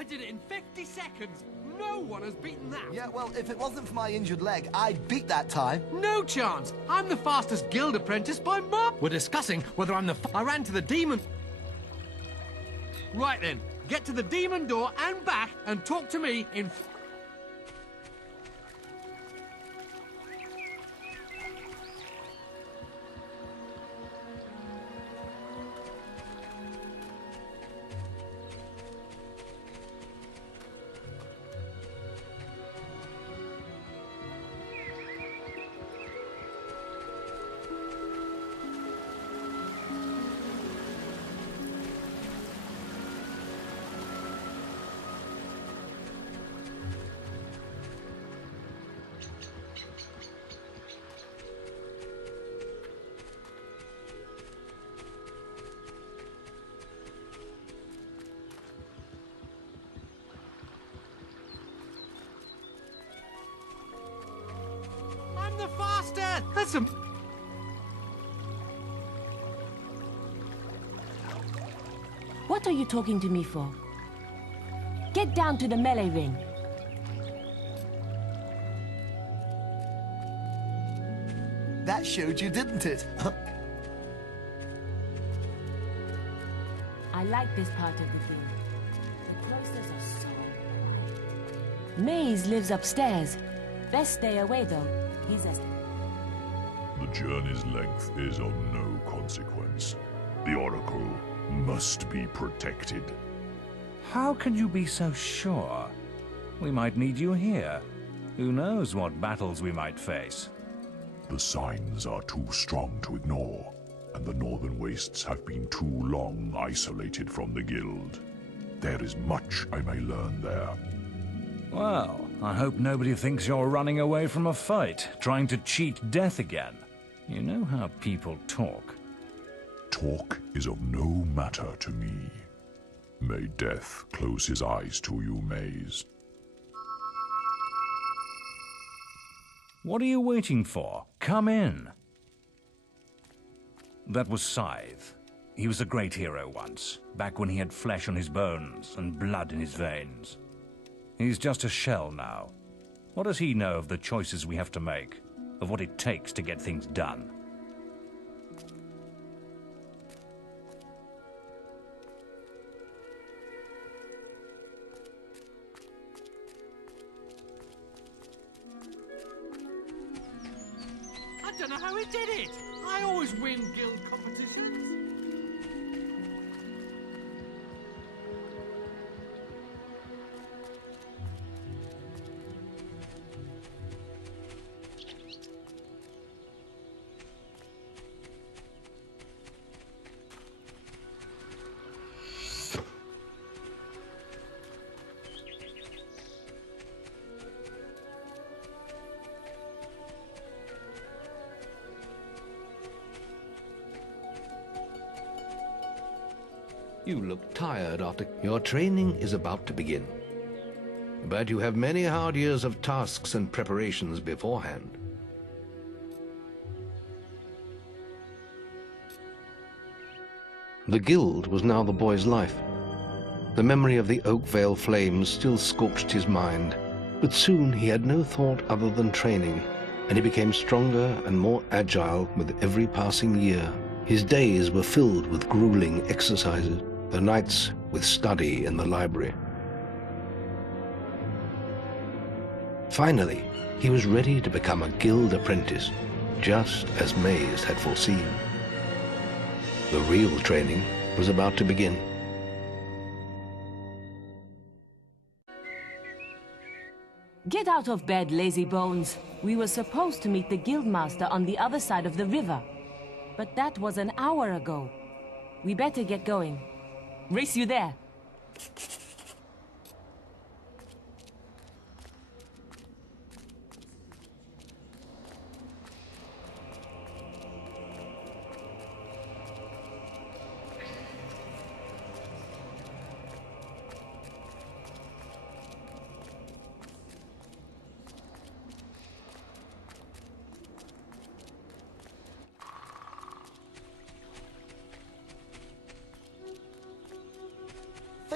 I did it in 50 seconds. No one has beaten that. Yeah, well, if it wasn't for my injured leg, I'd beat that time. No chance. I'm the fastest guild apprentice by miles. We're discussing whether I'm the I ran to the demon... Right then, get to the demon door and back and talk to me in... the fastest! That's some... What are you talking to me for? Get down to the melee ring. That showed you, didn't it? I like this part of the game. The cloisters are so... Maze lives upstairs. Best stay away, though. He's as... The journey's length is of no consequence. The Oracle must be protected. How can you be so sure? We might need you here. Who knows what battles we might face? The signs are too strong to ignore, and the Northern Wastes have been too long isolated from the Guild. There is much I may learn there. Well, I hope nobody thinks you're running away from a fight, trying to cheat death again. You know how people talk. Talk is of no matter to me. May death close his eyes to you, Maze. What are you waiting for? Come in. That was Scythe. He was a great hero once, back when he had flesh on his bones and blood in his veins. He's just a shell now. What does he know of the choices we have to make, of what it takes to get things done? I don't know how he did it. I always win guild competitions. You look tired after... Your training is about to begin. But you have many hard years of tasks and preparations beforehand. The guild was now the boy's life. The memory of the Oakvale flames still scorched his mind, but soon he had no thought other than training, and he became stronger and more agile with every passing year. His days were filled with grueling exercises, the nights with study in the library. Finally, he was ready to become a guild apprentice, just as Maze had foreseen. The real training was about to begin. Get out of bed, lazy bones. We were supposed to meet the guildmaster on the other side of the river. But that was an hour ago. We better get going. Race you there.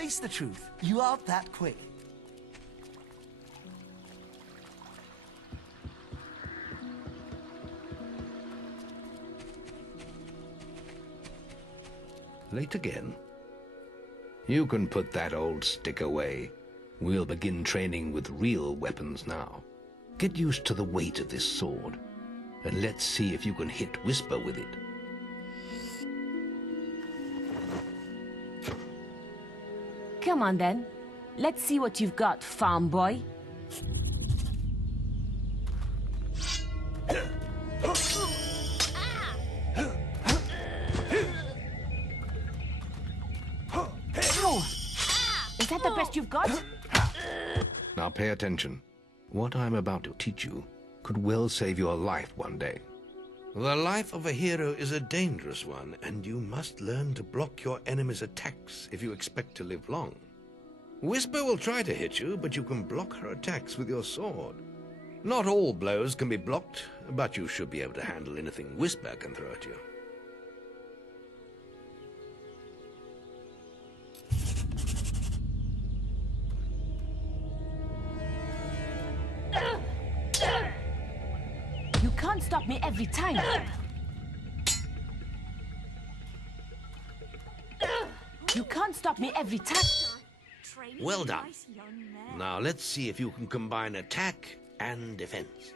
Face the truth. You aren't that quick. Late again? You can put that old stick away. We'll begin training with real weapons now. Get used to the weight of this sword, and let's see if you can hit Whisper with it. Come on then. Let's see what you've got, farm boy. Is that the best you've got? Now pay attention. What I'm about to teach you could well save your life one day. The life of a hero is a dangerous one, and you must learn to block your enemy's attacks if you expect to live long. Whisper will try to hit you, but you can block her attacks with your sword. Not all blows can be blocked, but you should be able to handle anything Whisper can throw at you. You can't stop me every time. You can't stop me every time. Well done. Now let's see if you can combine attack and defense.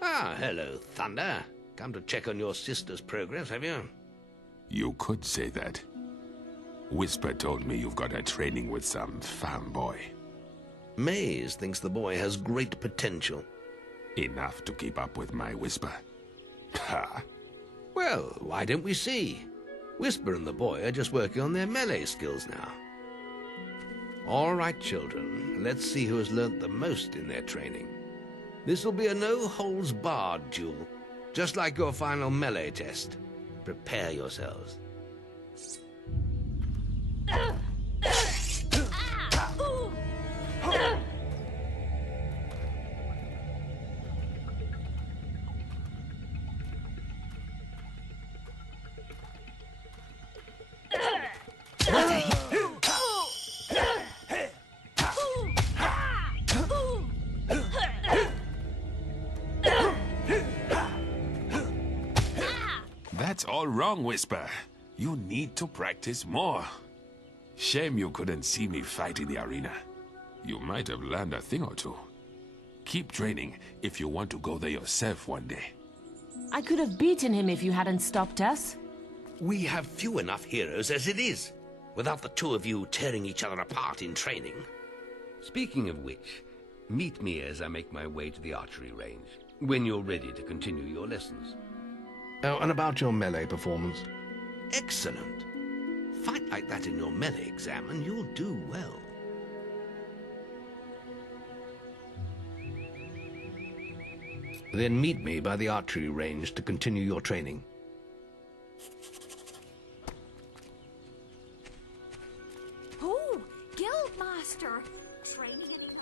Ah, hello, Thunder. Come to check on your sister's progress, have you? You could say that. Whisper told me you've got her training with some farm boy. Maze thinks the boy has great potential. Enough to keep up with my Whisper. Ha! Well, why don't we see? Whisper and the boy are just working on their melee skills now. All right, children, let's see who has learnt the most in their training. This will be a no-holds-barred duel, just like your final melee test. Prepare yourselves. That's all wrong, Whisper. You need to practice more. Shame you couldn't see me fight in the arena. You might have learned a thing or two. Keep training if you want to go there yourself one day. I could have beaten him if you hadn't stopped us. We have few enough heroes as it is, without the two of you tearing each other apart in training. Speaking of which, meet me as I make my way to the archery range, when you're ready to continue your lessons. Oh, and about your melee performance? Excellent. Fight like that in your melee exam and you'll do well. Then meet me by the archery range to continue your training. Oh, Guildmaster! Training any nice?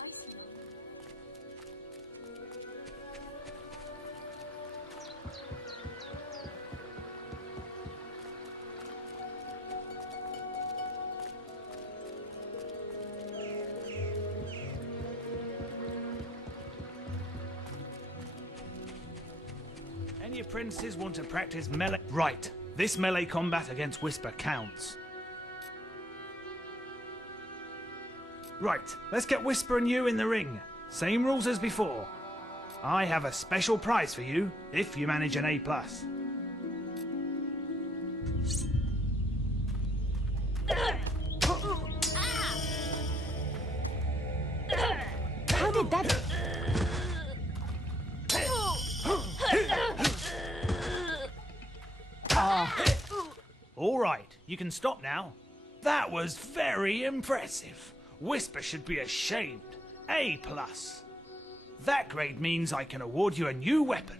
Any apprentices want to practice melee? Right. This melee combat against Whisper counts. Right. Let's get Whisper and you in the ring. Same rules as before. I have a special prize for you if you manage an A+. How did that... All right, you can stop now. That was very impressive. Whisper should be ashamed. A+. That grade means I can award you a new weapon.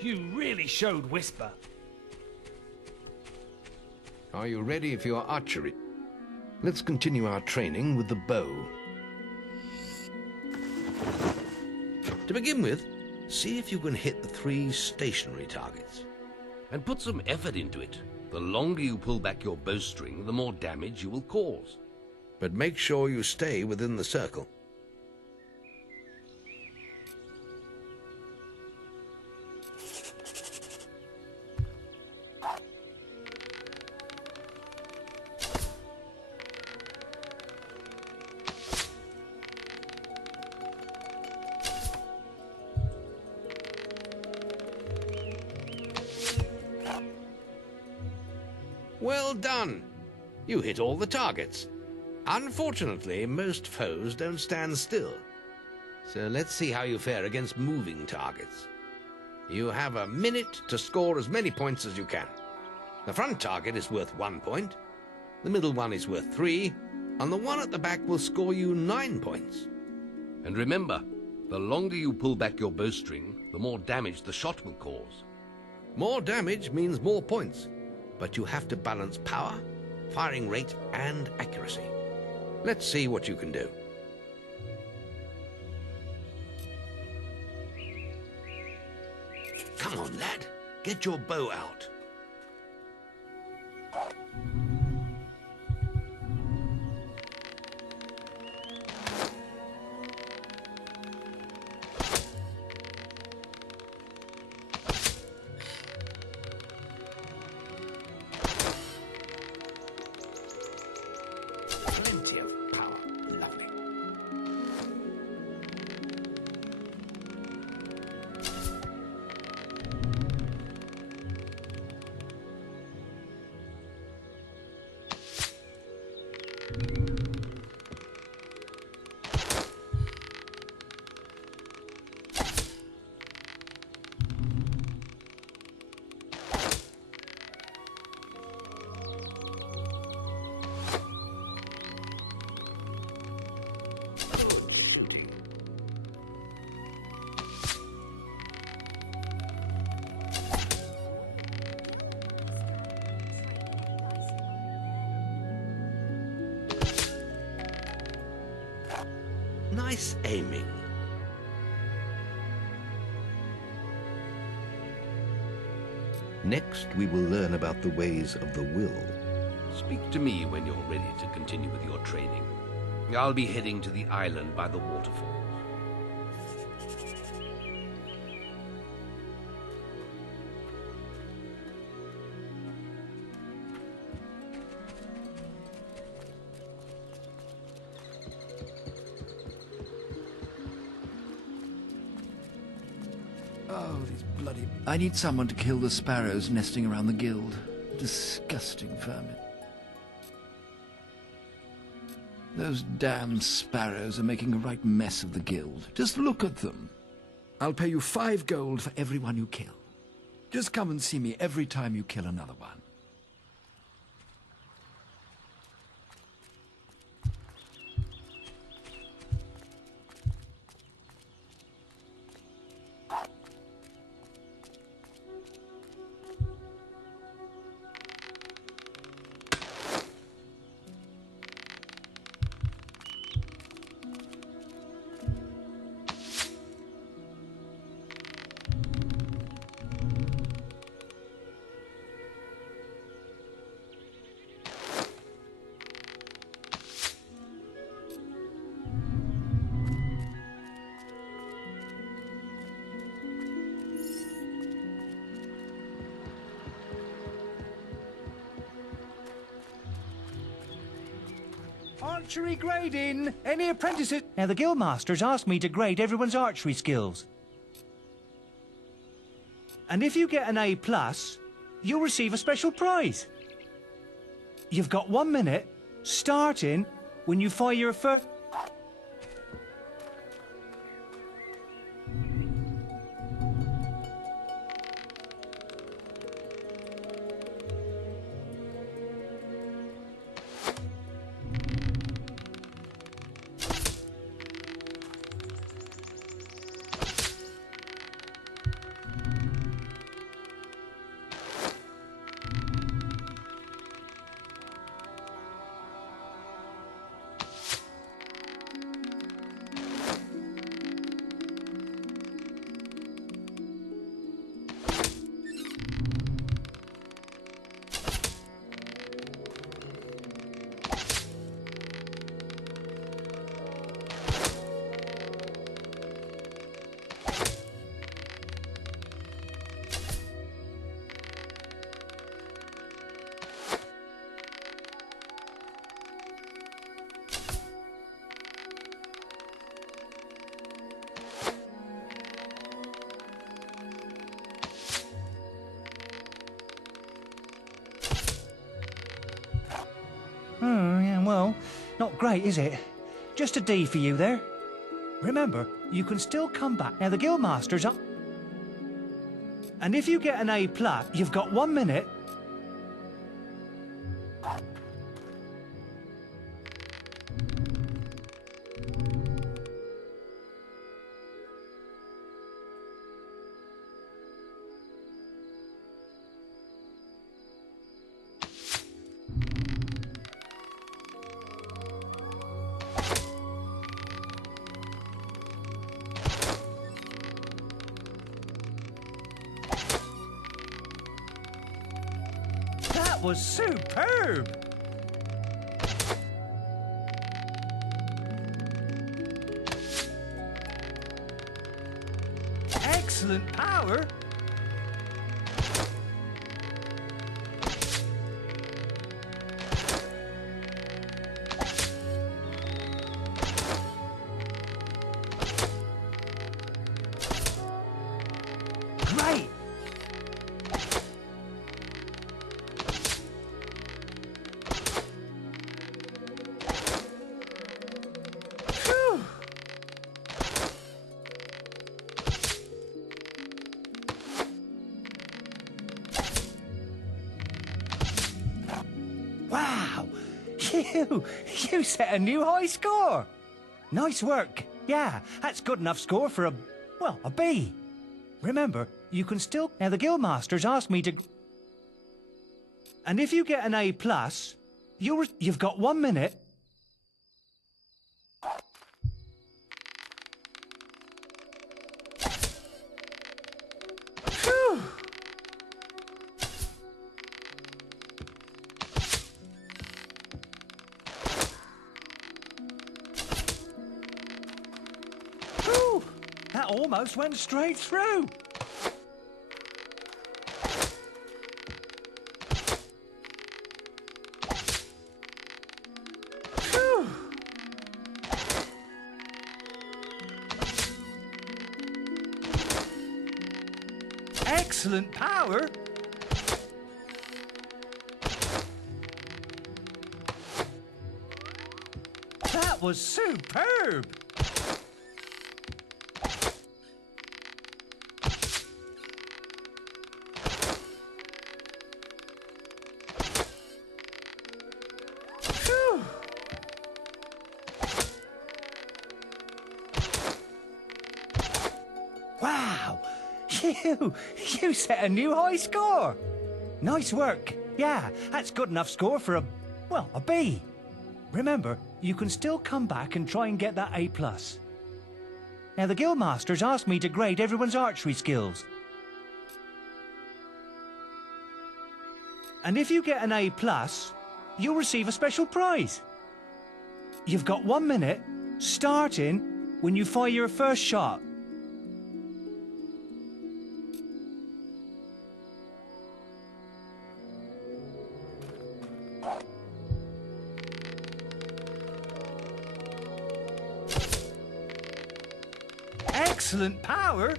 You really showed Whisper. Are you ready for your archery? Let's continue our training with the bow. To begin with, see if you can hit the 3 stationary targets. And put some effort into it. The longer you pull back your bowstring, the more damage you will cause. But make sure you stay within the circle. Well done! You hit all the targets. Unfortunately, most foes don't stand still. So let's see how you fare against moving targets. You have a minute to score as many points as you can. The front target is worth 1 point, the middle one is worth 3, and the one at the back will score you 9 points. And remember, the longer you pull back your bowstring, the more damage the shot will cause. More damage means more points, but you have to balance power, firing rate, and accuracy. Let's see what you can do. Come on, lad. Get your bow out. Plenty of power. Lovely. Good shooting. Nice aiming. Next, we will learn about the ways of the will. Speak to me when you're ready to continue with your training. I'll be heading to the island by the waterfalls. Oh, these bloody... I need someone to kill the sparrows nesting around the guild. Disgusting vermin. Those damn sparrows are making a right mess of the guild. Just look at them. I'll pay you 5 gold for every one you kill. Just come and see me every time you kill another one. Archery grading! Any apprentices? Now, the guildmaster's asked me to grade everyone's archery skills. And if you get an A+, you'll receive a special prize. You've got 1 minute, starting when you fire your first... great, is it? Just a D for you there. Remember, you can still come back. Now, the Guildmaster's up. And if you get an A+, you've got 1 minute. That was superb! Excellent power! Great! Wow! You set a new high score! Nice work. Yeah, that's good enough score for a B. Remember, you can still... Now, the Guildmaster's asked me to... And if you get an A+, you've got 1 minute. Phew. Whew, that almost went straight through. Phew. Excellent power. That was superb. Phew. Wow! You set a new high score! Nice work. Yeah, that's good enough score for a B. Remember, you can still come back and try and get that A+. Now, the Guildmaster's asked me to grade everyone's archery skills. And if you get an A+, you'll receive a special prize. You've got 1 minute, starting when you fire your first shot. Excellent power.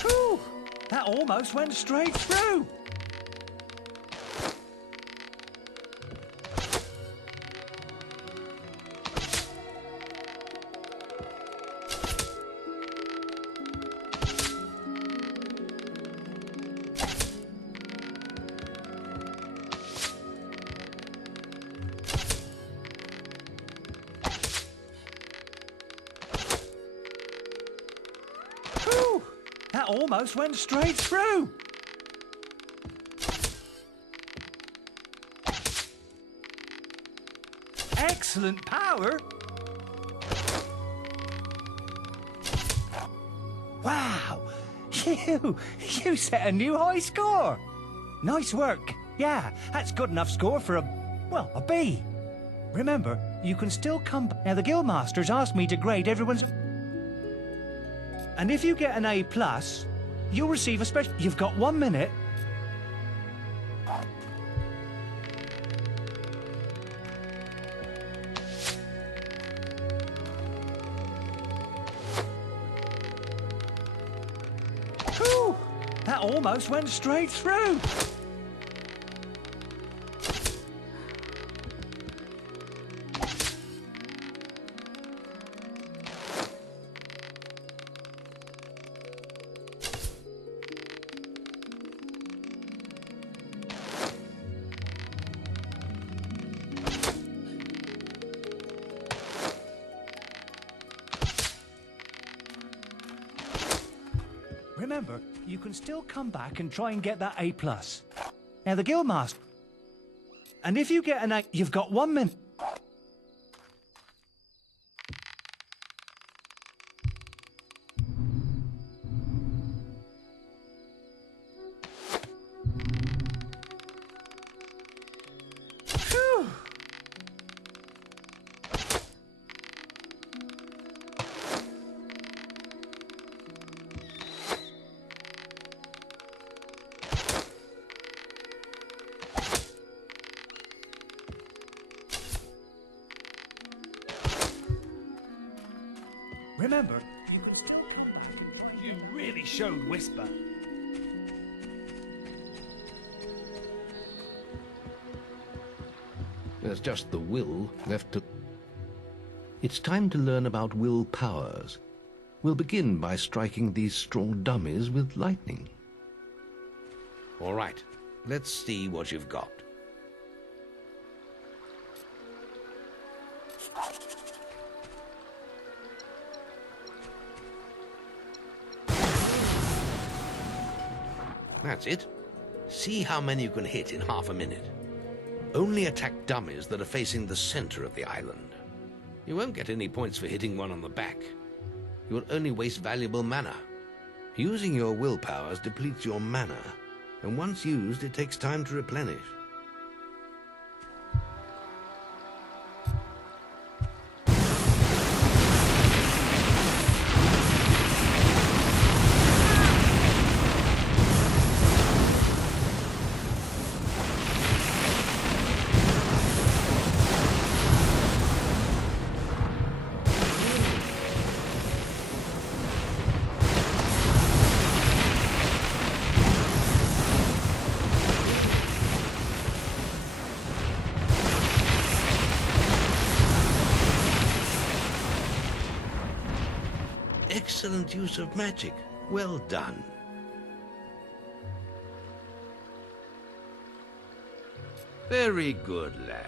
Whew, that almost went straight through. Whew, that almost went straight through. Excellent power. Wow! You set a new high score. Nice work. Yeah, that's good enough score for a B. Remember, you can still come... Now, the Guildmaster's asked me to grade everyone's... And if you get an A+, you'll receive a special... You've got 1 minute. That almost went straight through. Remember, you can still come back and try and get that A+. Now, the Guildmaster... And if you get an A, you've got 1 minute. Phew. Remember, you can still come back. You really showed Whisper. There's just the will left to... It's time to learn about will powers. We'll begin by striking these straw dummies with lightning. All right, let's see what you've got. That's it. See how many you can hit in half a minute. Only attack dummies that are facing the center of the island. You won't get any points for hitting one on the back. You will only waste valuable mana. Using your willpowers depletes your mana, and once used, it takes time to replenish. Excellent use of magic. Well done. Very good, lad.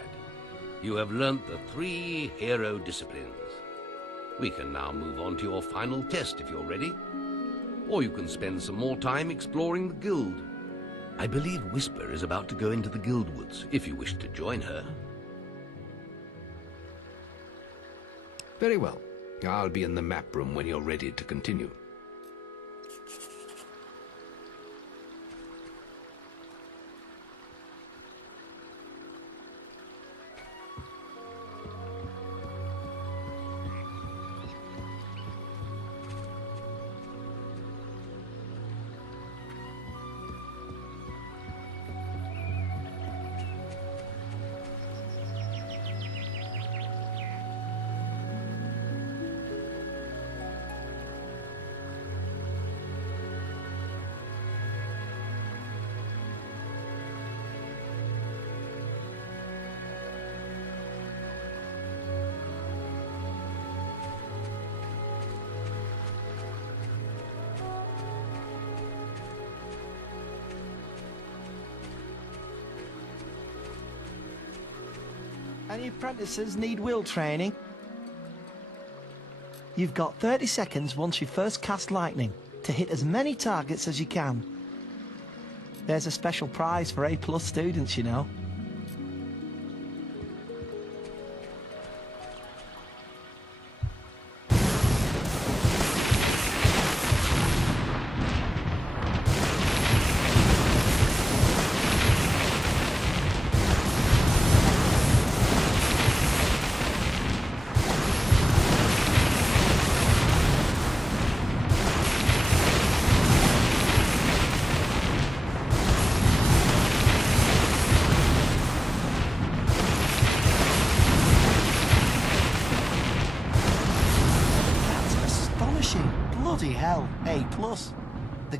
You have learnt the 3 hero disciplines. We can now move on to your final test if you're ready. Or you can spend some more time exploring the guild. I believe Whisper is about to go into the guild woods, if you wish to join her. Very well. I'll be in the map room when you're ready to continue. Any apprentices need will training? You've got 30 seconds once you first cast lightning to hit as many targets as you can. There's a special prize for A+ students, you know.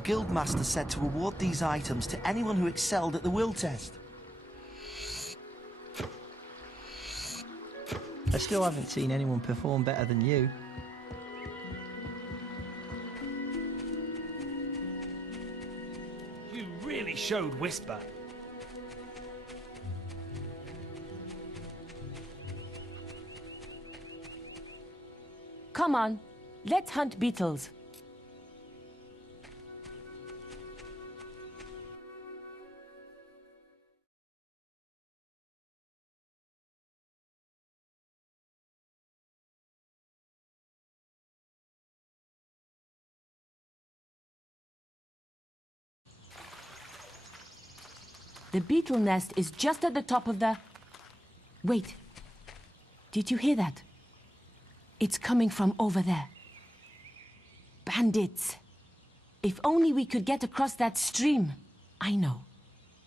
Guildmaster said to award these items to anyone who excelled at the will test. I still haven't seen anyone perform better than you. You really showed Whisper. Come on, let's hunt beetles. The beetle nest is just at the top of the... Wait. Did you hear that? It's coming from over there. Bandits. If only we could get across that stream. I know.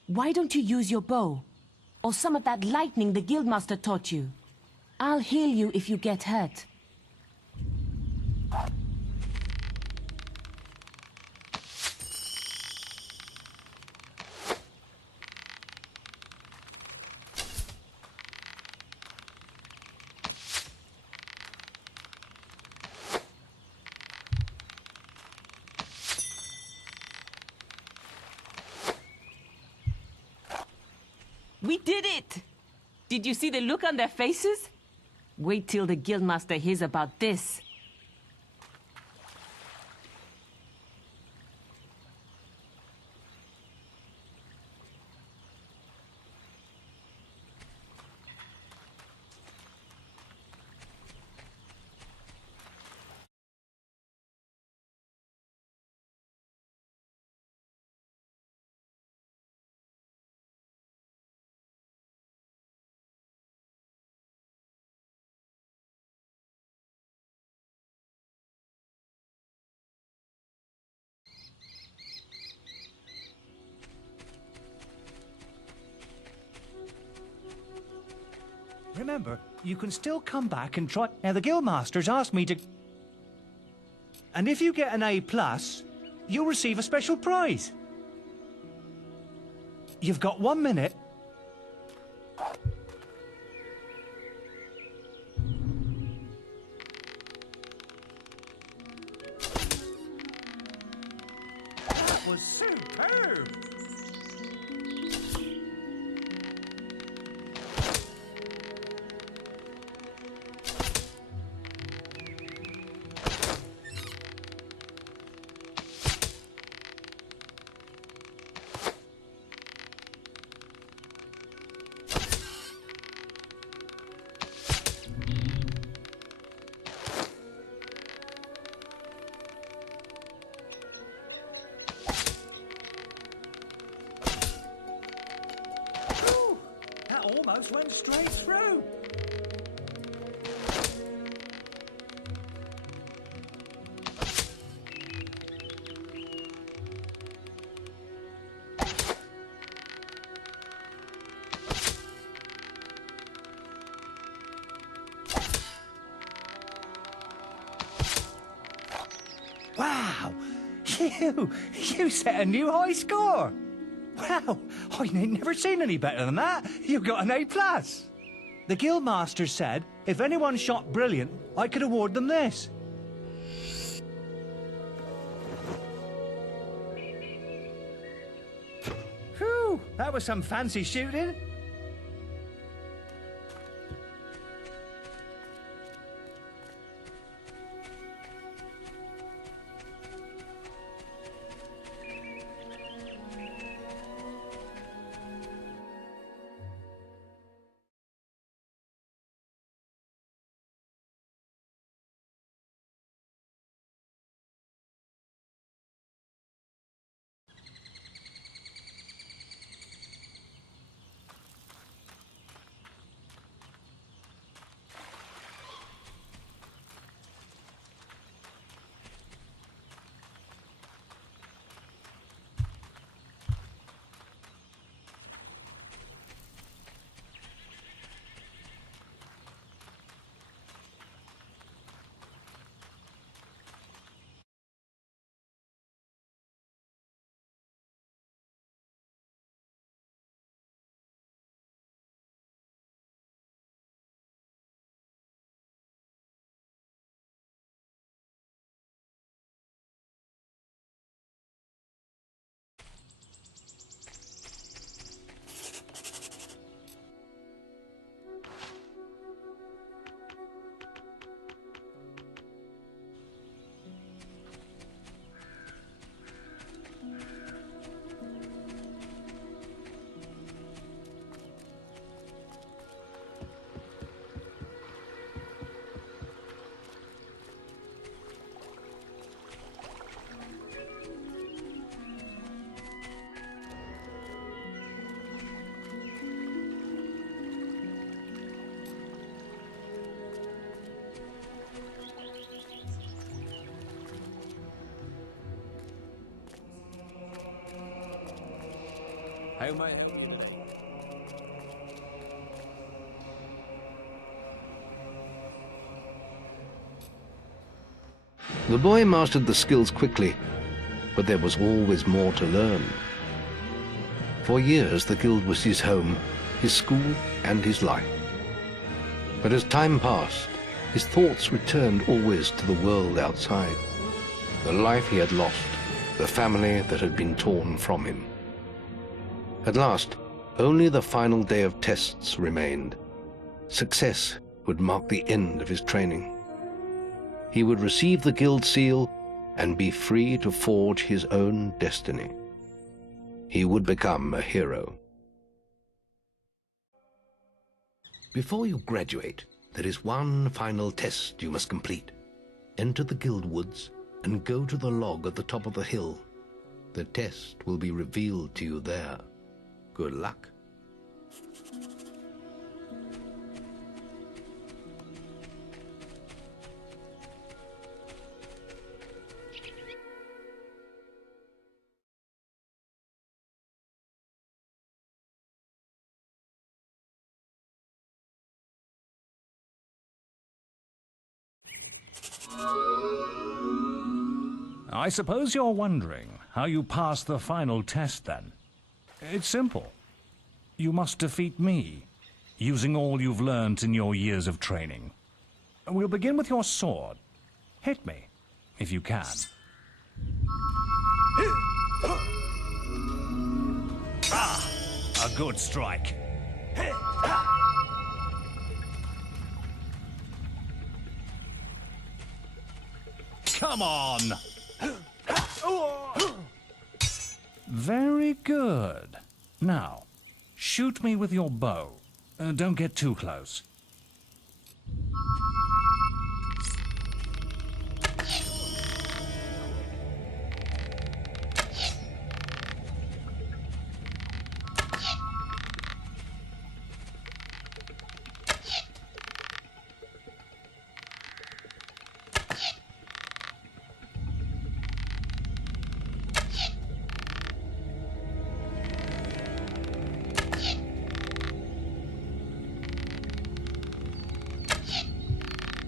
Why don't you use your bow? Or some of that lightning the Guildmaster taught you? I'll heal you if you get hurt. We did it! Did you see the look on their faces? Wait till the Guildmaster hears about this. Remember, you can still come back and try... Now, the Guildmaster's asked me to... And if you get an A+, you'll receive a special prize. You've got 1 minute. That was superb! Almost went straight through. Wow! You set a new high score! Wow! I ain't never seen any better than that! You got an A+! The Guildmaster said if anyone shot brilliant, I could award them this. Whew! That was some fancy shooting. How may The boy mastered the skills quickly, but there was always more to learn. For years, the guild was his home, his school, and his life. But as time passed, his thoughts returned always to the world outside, the life he had lost, the family that had been torn from him. At last, only the final day of tests remained. Success would mark the end of his training. He would receive the guild seal and be free to forge his own destiny. He would become a hero. Before you graduate, there is one final test you must complete. Enter the guild woods and go to the log at the top of the hill. The test will be revealed to you there. Good luck. I suppose you're wondering how you pass the final test, then. It's simple. You must defeat me, using all you've learnt in your years of training. We'll begin with your sword. Hit me, if you can. Ah! A good strike. Come on! Very good. Now, shoot me with your bow. Don't get too close.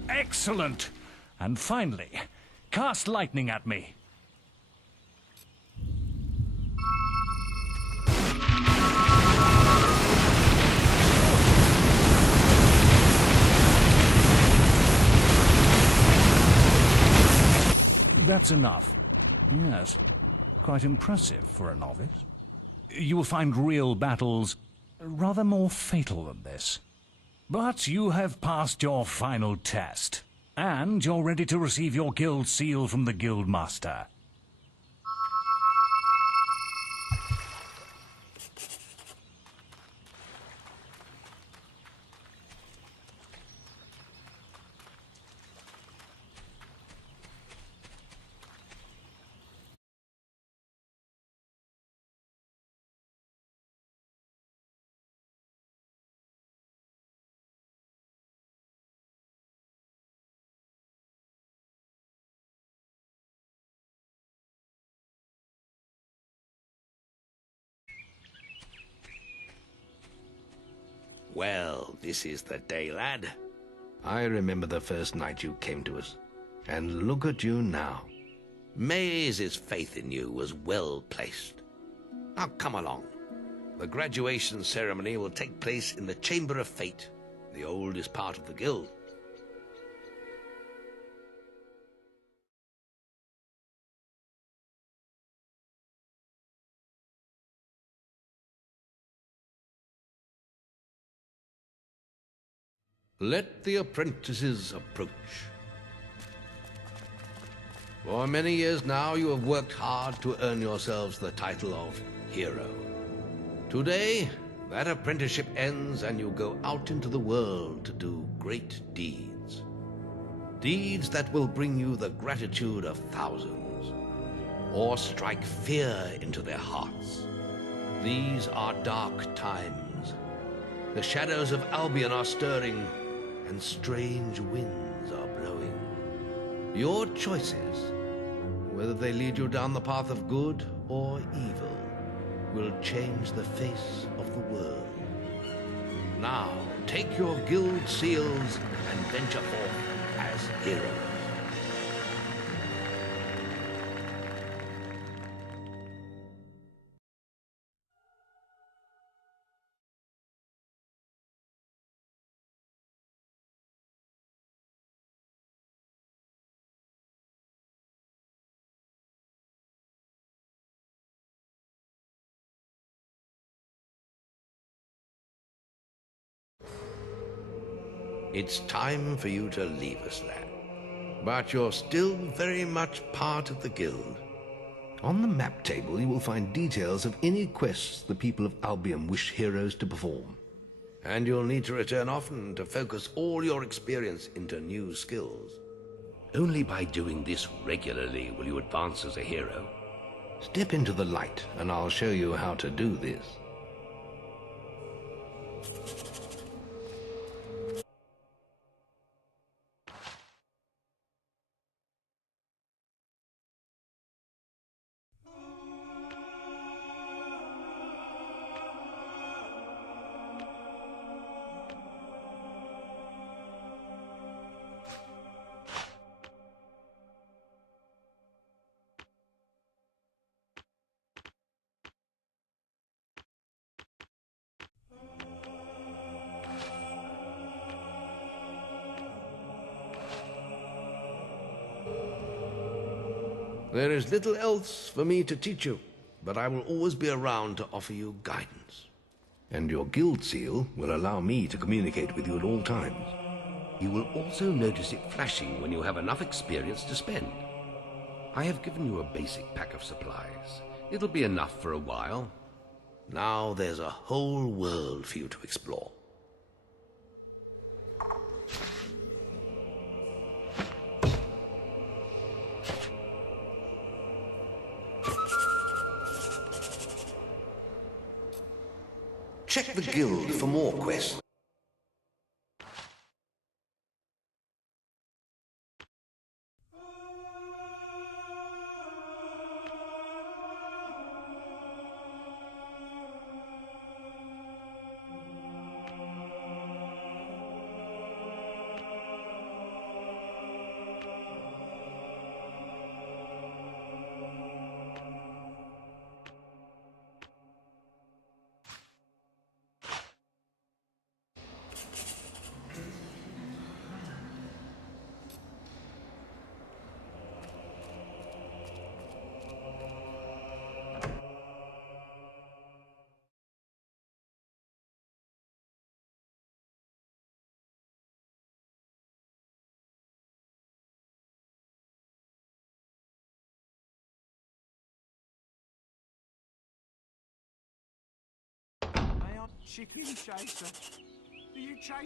Excellent! And finally, cast lightning at me. That's enough. Yes, quite impressive for a novice. You will find real battles rather more fatal than this. But you have passed your final test, and you're ready to receive your guild seal from the guild master. Well, this is the day, lad. I remember the first night you came to us. And look at you now. Maze's faith in you was well placed. Now come along. The graduation ceremony will take place in the Chamber of Fate, the oldest part of the guild. Let the apprentices approach. For many years now you have worked hard to earn yourselves the title of hero. Today, that apprenticeship ends and you go out into the world to do great deeds. Deeds that will bring you the gratitude of thousands, or strike fear into their hearts. These are dark times. The shadows of Albion are stirring, and strange winds are blowing. Your choices, whether they lead you down the path of good or evil, will change the face of the world. Now, take your guild seals and venture forth as heroes. It's time for you to leave us, lad. But you're still very much part of the guild. On the map table, you will find details of any quests the people of Albion wish heroes to perform. And you'll need to return often to focus all your experience into new skills. Only by doing this regularly will you advance as a hero. Step into the light, and I'll show you how to do this. There is little else for me to teach you, but I will always be around to offer you guidance. And your guild seal will allow me to communicate with you at all times. You will also notice it flashing when you have enough experience to spend. I have given you a basic pack of supplies. It'll be enough for a while. Now there's a whole world for you to explore. Check the guild for more quests.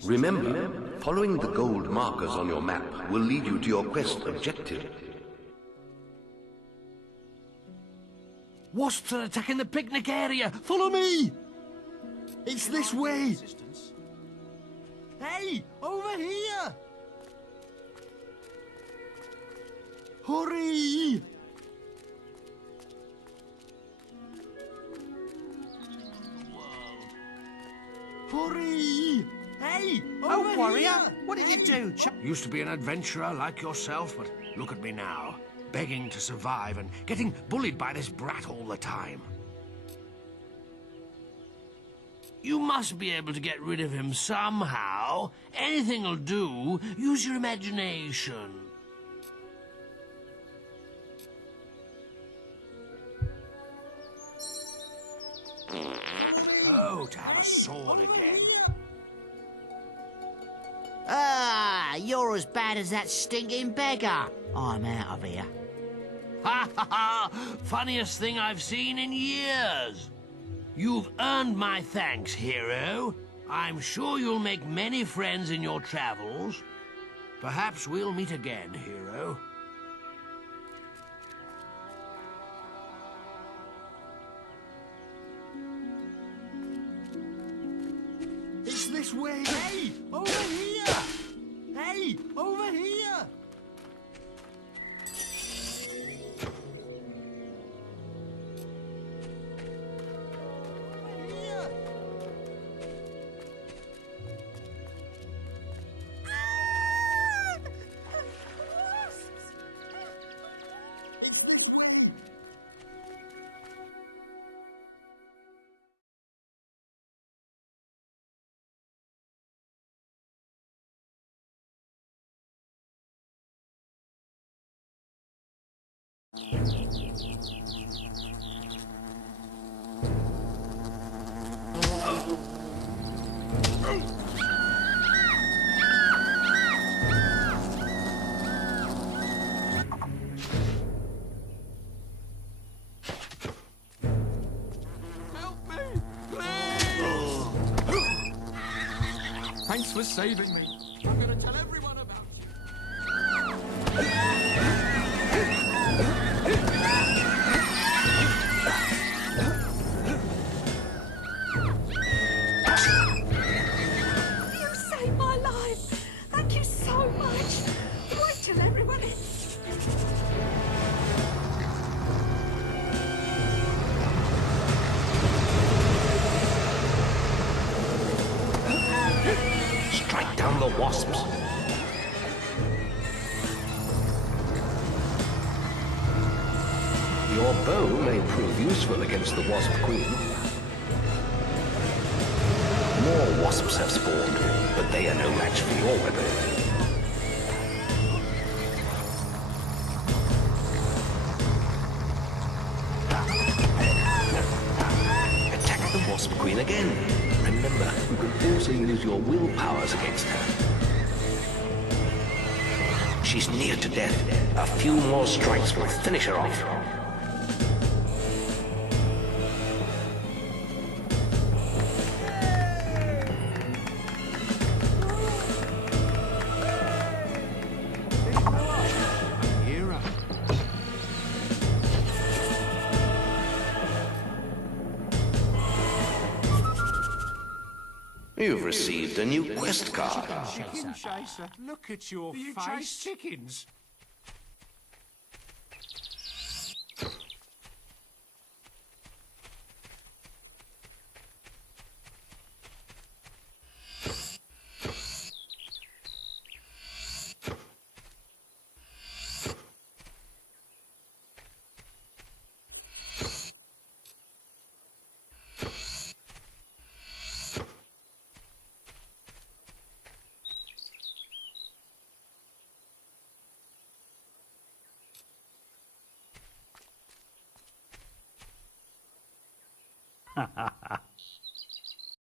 Remember, following the gold markers on your map will lead you to your quest objective. Wasps are attacking the picnic area! Follow me! It's this way! Hey! Over here! Hurry! Hurry! Hey! Oh, warrior! What did you do? Used to be an adventurer like yourself, but look at me now. Begging to survive and getting bullied by this brat all the time. You must be able to get rid of him somehow. Anything'll do. Use your imagination. Oh, to have a sword again. Ah, you're as bad as that stinking beggar. I'm out of here. Ha ha ha! Funniest thing I've seen in years. You've earned my thanks, hero. I'm sure you'll make many friends in your travels. Perhaps we'll meet again, hero. It's this way. Hey! Over here! Hey! Over here! Thanks for saving me. I'm going to tell everyone about you. You saved my life. Thank you so much. Wait till everyone is... Strike down the wasps. Your bow may prove useful against the wasp queen. More wasps have spawned, but they are no match for your weapon. Attack the wasp queen again. Remember, you can also use your will powers against her. She's near to death. A few more strikes will finish her off. You've received a new quest card. Chicken chaser, look at your face. You chase chickens. Ha ha.